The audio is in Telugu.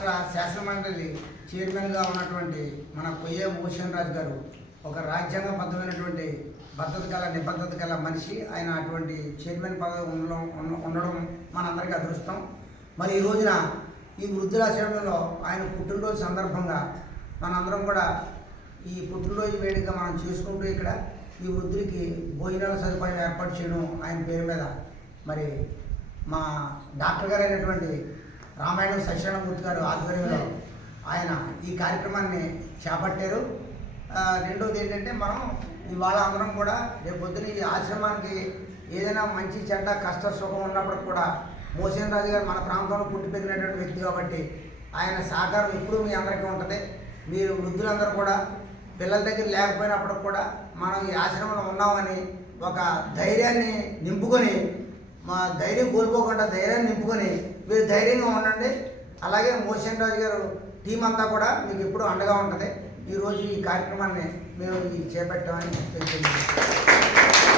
రాష్ట్ర శాసనమండలి చైర్మన్గా ఉన్నటువంటి మన కొయ్య భూషణ్ రాజు గారు ఒక రాజ్యాంగబద్ధమైనటువంటి నిబద్ధత గల మనిషి. ఆయన అటువంటి చైర్మన్ పదవి ఉండడం మనందరికీ అదృష్టం. మరి ఈ రోజున ఈ వృద్ధులాశ్రమంలో ఆయన పుట్టినరోజు సందర్భంగా మనందరం కూడా ఈ పుట్టినరోజు వేడుక మనం చేసుకుంటూ ఇక్కడ ఈ వృద్ధులకి భోజనాల సదుపాయం ఏర్పాటు చేయడం ఆయన పేరు మీద మరి మా డాక్టర్ గారు అయినటువంటి రామాయణం సత్యనారాయణమూర్తి గారు ఆధ్వర్యంలో ఆయన ఈ కార్యక్రమాన్ని చేపట్టారు. రెండోది ఏంటంటే మనం ఇవాళ అందరం కూడా రేపు పొద్దున ఈ ఆశ్రమానికి ఏదైనా మంచి చెడ్డ కష్ట సుఖం ఉన్నప్పుడు కూడా భూషణ్ రాజు గారు మన ప్రాంతంలో పుట్టి పెరిగినటువంటి వ్యక్తి కాబట్టి ఆయన సహకారం ఎప్పుడూ మీ అందరికీ ఉంటుంది. మీరు వృద్ధులందరూ కూడా పిల్లల దగ్గర లేకపోయినప్పుడు కూడా మనం ఈ ఆశ్రమంలో ఉన్నామని ఒక ధైర్యాన్ని నింపుకొని మా ధైర్యం కోల్పోకుండా ధైర్యాన్ని నింపుకొని మీరు ధైర్యంగా ఉండండి. అలాగే భూషణ్ రాజు గారు టీం అంతా కూడా మీకు ఎప్పుడూ అండగా ఉంటుంది. ఈరోజు ఈ కార్యక్రమాన్ని మేము చేపట్టామని తెలియజేస్తున్నాం.